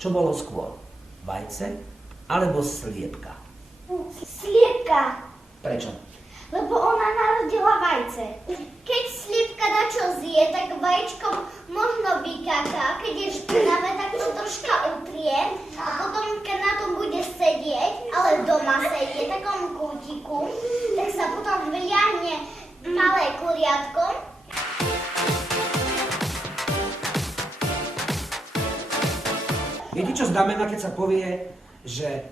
Čo bolo skôr? Vajce alebo sliepka? Sliepka, Prečo? lebo ona narodila vajce. Keď sliepka dačo zje, tak vajíčko možno vykáka. Keď je špinavé, tak to troška utrie. A potom, keď na tom bude sedieť, ale doma sedieť v takom kútiku, tak sa potom vyliahne malé kuriatko. Viete, čo znamená, keď sa povie, že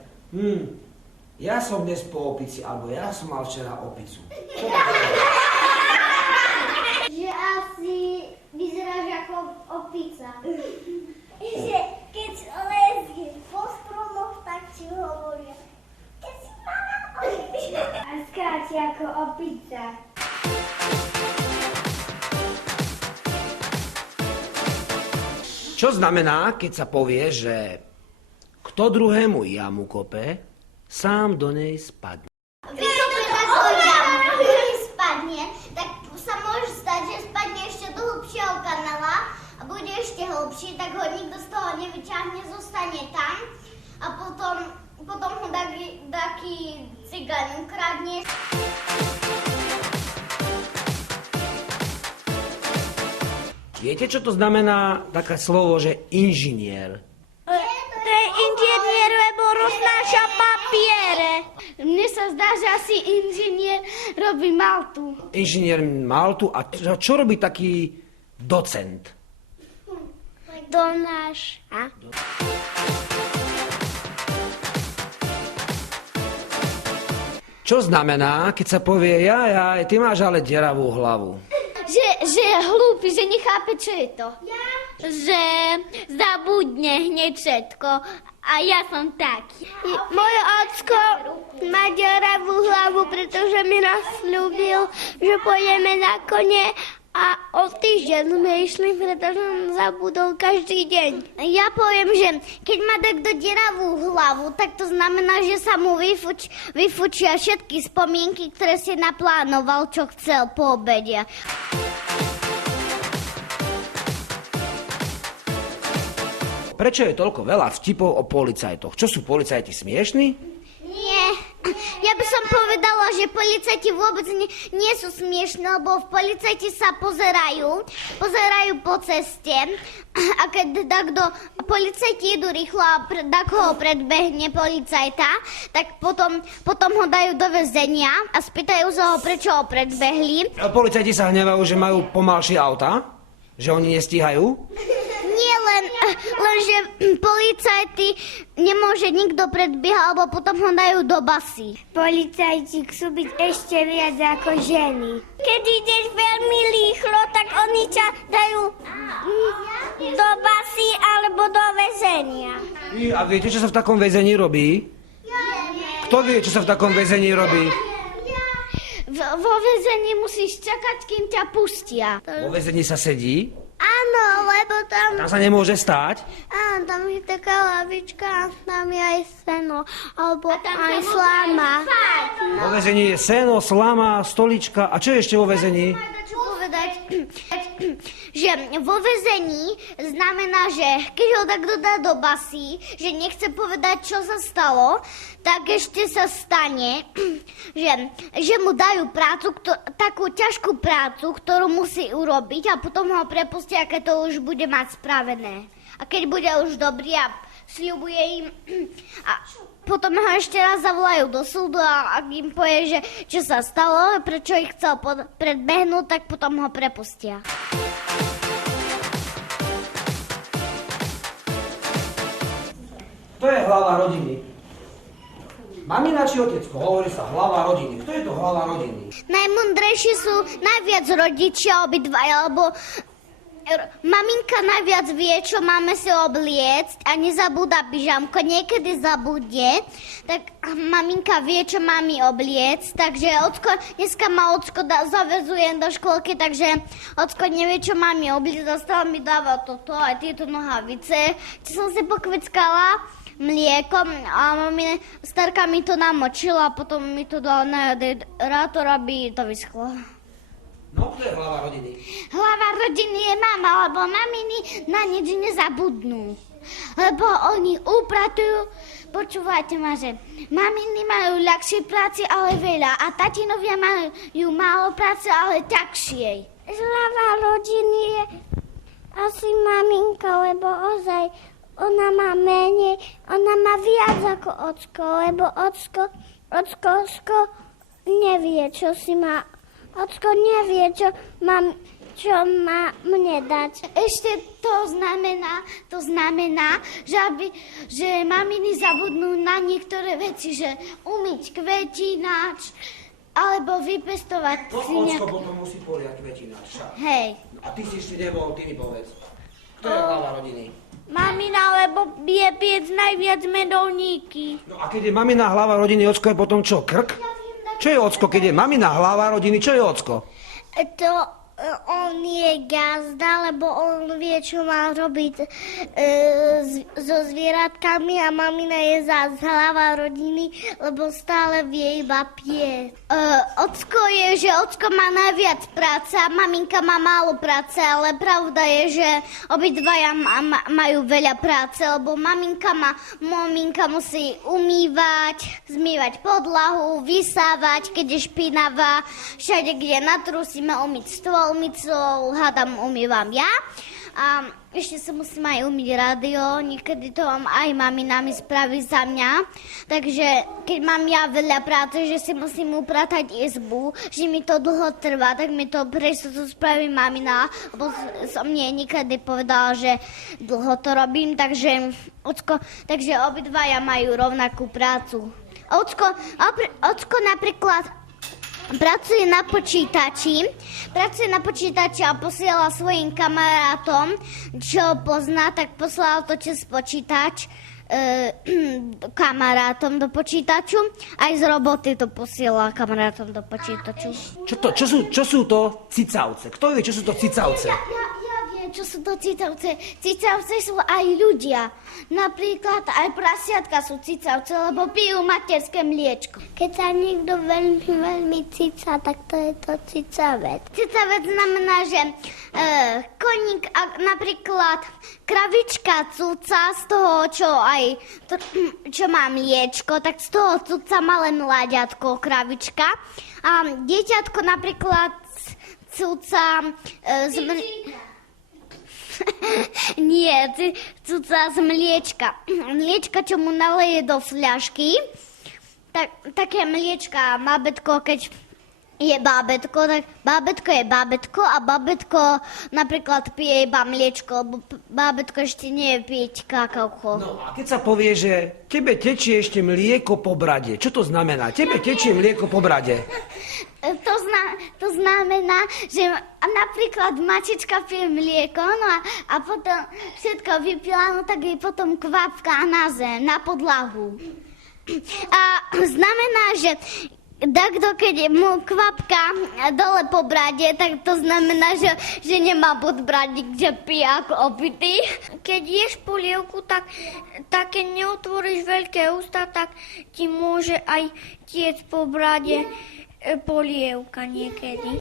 ja som dnes po opici, alebo ja som mal včera opicu. Čo to znamená? Že asi vyzeráš ako opica. Že keď lezie po stromoch, tak ti hovoria, keď si malá opica. A skáče ako opica. Čo znamená, keď sa povie, že kto druhému jamu kope, sám do nej spadne. Vykope takú jamu, ktorý spadne, tak sa môže stať, že spadne ešte do hlbšieho kanála a bude ešte hlbší, tak ho nikto z toho nevyťahne, zostane tam a potom ho taký cigán ukradne. Viete, čo to znamená také slovo, že inžinier? To je inžinier, lebo roznáša papiere. Mne sa zdá, že asi inžinier robí maltu. Inžinier maltu. A čo robí taký docent? Donáša. Čo znamená, keď sa povie, jaj, ty máš ale deravú hlavu? Že je hlúpy, že nechápe, čo je to. Že zabudne hneď všetko. A ja som taký. Môj ocko má deravú hlavu, pretože mi nasľúbil, že pôjdeme na kone a o týždeň sme išli, pretože on zabudol každý deň. Ja poviem, že keď má takto deravú hlavu, tak to znamená, že sa mu vyfučia všetky spomienky, ktoré si naplánoval, čo chcel po obede. Prečo je toľko veľa vtipov o policajtoch? Čo sú policajti smiešní? Nie. Ja by som povedala, že policajti vôbec nie sú smiešní, lebo policajti sa pozerajú po ceste a keď policajti idú rýchlo a koho predbehne policajta, tak potom ho dajú do väzenia a spýtajú sa ho, prečo ho predbehli. A policajti sa hnevajú, že majú pomalšie auta? Že oni nestíhajú? Nie lenže policajti nemôže nikto predbiehať, alebo potom ho dajú do basy. Policajti chcú byť ešte viac ako ženy. Keď ideš veľmi rýchlo, tak oni ťa dajú do basy alebo do väzenia. A viete, čo sa v takom väzení robí? Kto vie, čo sa v takom väzení robí? Vo väzení musíš čakať, kým ťa pustia. Vo väzení sa sedí? Áno, lebo tam... Tam sa nemôže stáť? Áno, tam je taká lavička, tam je aj seno, alebo aj slama. Vo väzení je seno, slama, stolička. A čo je ešte vo väzení? Čo povedať, že vo väzení znamená, že keď ho takto dá do basy, že nechce povedať, čo sa stalo, tak ešte sa stane, že mu dajú prácu, takú ťažkú prácu, ktorú musí urobiť a potom ho prepustia, keď to už bude mať spravené. A keď bude už dobrý a sľubuje im a potom ho ešte raz zavolajú do súdu a ak im povie, že čo sa stalo, prečo ich chcel predbehnúť, tak potom ho prepustia. Kto je hlava rodiny? Mamina či otecko? Hovorí sa hlava rodiny. Kto je to hlava rodiny? Najmúdrejší sú najviac rodičia obidvaja, lebo maminka najviac vie, čo máme si obliecť a nezabúda pyžamko. Niekedy zabude, tak maminka vie, čo máme obliecť. Takže dneska ma ocko zavezuje do školky, takže ocko nevie, čo máme obliecť. Zostala mi dáva toto aj tieto nohavice. Či som si pokvickala mliekom a starka mi to namočila a potom mi to dala na derátor, aby to vyschlo. No, kto je hlava rodiny? Hlava rodiny je mama, lebo maminy na nič nezabudnú. Lebo oni upratujú, počúvajte ma, že maminy majú ľahšie práce, ale veľa, a tatinovia majú málo práce, ale takšie. Hlava rodiny je asi maminka, lebo ozaj ona má menej, ona má viac ako ocko, lebo ocko nevie, čo si má. Ocko nevie, čo má mne dať. Ešte to znamená, že maminy zabudnú na niektoré veci, že umyť kvetinač, alebo vypestovať si Ocko potom musí poriať kvetináč. Hej. A ty si ešte nebol, ty mi povedz. Kto je hlava rodiny? Mamina, lebo vie piec najviac medovníky. No a keď je mamina hlava rodiny, ocko je potom čo? Krk? Čo je ocko? Keď je mamina hlava rodiny, čo je ocko? On je gazda, lebo on vie, čo má robiť so zvieratkami, a mamina je zás hlava rodiny, lebo stále vie iba piec. Ocko je, že ocko má najviac práce a maminka má málo práce, ale pravda je, že obidvaja majú veľa práce, lebo maminka musí umývať, zmývať podlahu, vysávať, keď je špinavá, všade, kde natrúsime, umyť stôl, umycov, hádam, umývam ja. A ešte sa musím aj umyť rádio, niekedy to aj mamina mi spraví za mňa. Takže keď mám ja veľa práce, že si musím upratať izbu, že mi to dlho trvá, tak mi to prečo to spraví mamina, lebo som mne niekedy povedala, že dlho to robím, takže obidvaja majú rovnakú prácu. Ocko napríklad pracuje na počítači a posiela svojim kamarátom, čo pozná, tak poslal to cez počítač kamarátom do počítaču. Aj z roboty to posiela kamarátom do počítaču. Čo sú to cicavce? Kto vie, čo sú to cicavce? Ja viem, čo sú to cicavce. Cicavce sú aj ľudia. Napríklad aj prasiatka sú cicavce, lebo pijú materské mliečko. Keď sa niekto veľmi, veľmi cica, tak to je to cicavec. Cicavec znamená, že koník, napríklad kravička cuca z toho, čo má mliečko, tak z toho cuca malé mláďatko, kravička. A dieťatko napríklad cuca Nie, cuca z mliečka. Mliečka, čo mu naleje do fľašky. Také mliečka, bábätko, keď je bábätko, tak bábätko je bábätko a bábätko napríklad pije iba mliečko, lebo bábätko ešte nie je piť kakauko. No a keď sa povie, že tebe tečie ešte mlieko po brade, čo to znamená? Tebe tečie mlieko po brade. To znamená, že napríklad mačička pije mlieko, no a potom všetko vypila, no tak jej potom kvapka na zem, na podlahu. A znamená, že keď mu kvapka dole po brade, tak to znamená, že nemá pod bradík, že pije ako opitý. Keď ješ polievku, tak keď neotvoríš veľké ústa, tak ti môže aj tiec po brade polievka niekedy.